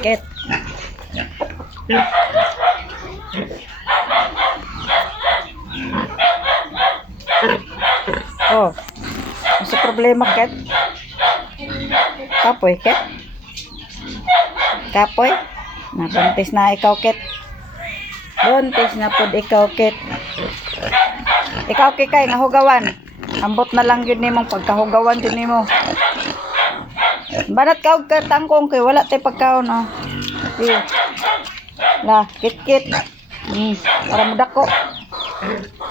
Ket. Oh. Ano problema, Ket? Kapoy, Ket? Kapoy? Napuntis na ikaw, Ket. Buntis na pod ikaw, Ket. Ikaw, Kikay, nahugawan. Ambot na lang yun ni mong pagkahugawan yun ni mo. Banat ka og tangkong kay wala tay pagkaon, no. Iyo. La, kit-kit. Para madako.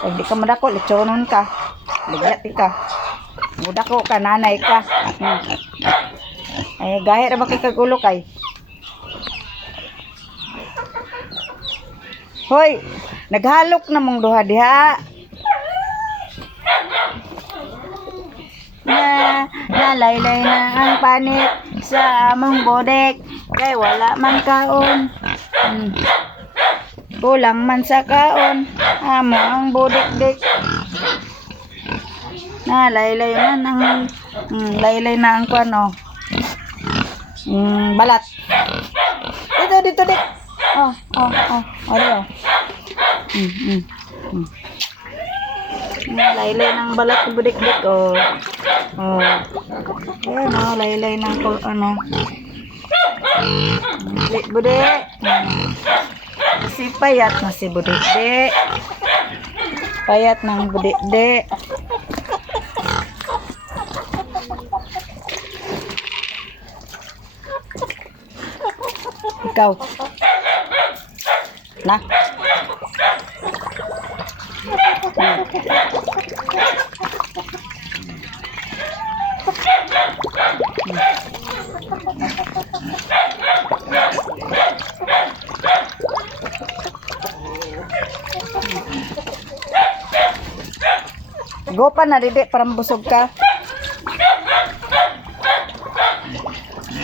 Pag di ka madako, lechonon ka. Ligat ka. Mudako ka, nanay ka. Ay, gahit ra ba kay kagulo kay? Hoy, naghalok na mong duha diha. Nalaylay na ang panit sa among bodek kay wala man kaon. Kulang man sa kaon amo ang bodek-dek. Nalaylay man ang laylay na ang kuno. Balat. Dito dik. Ano? Laylay ng balat ng budik-dik. Ayan o, laylay ng ano. Budik. Si payat na si budik-dik. Payat ng budik-dik. Ikaw. Na. Go pa na didi para mabusog ka.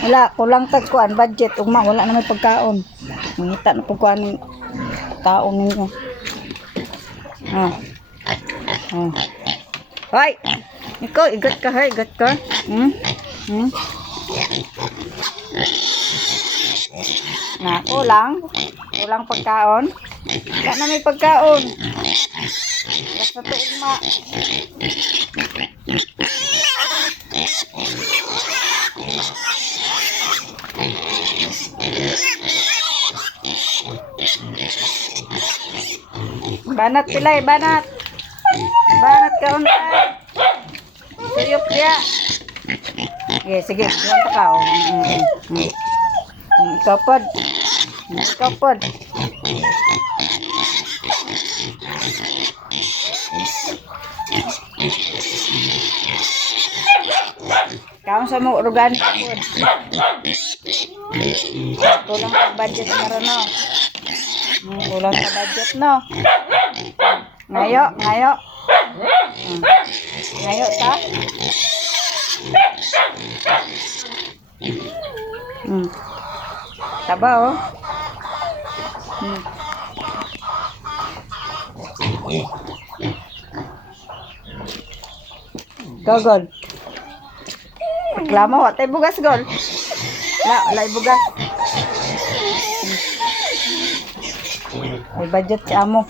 Wala, kulang tag kuan budget ugma wala na may pagkaon. Mangita na pagkuan taon ninyo. Hoy, ikaw igat ka, hoy, igat ka. Na, kulang pagkaon. Wala na may pagkaon. Basta to ugma. Banat pilay, banat. Banat ka untay. Sayop dia. Sige, ganto ka. Kapod. Kapod. Kamu sama urugan kapod. Kulang sa budget meron no. Kulang sa budget no. Ngayo. Ngayo ta. Taba oh. Gol. Reklamo, tay bugas gol. Wala bugas. May budget si amo.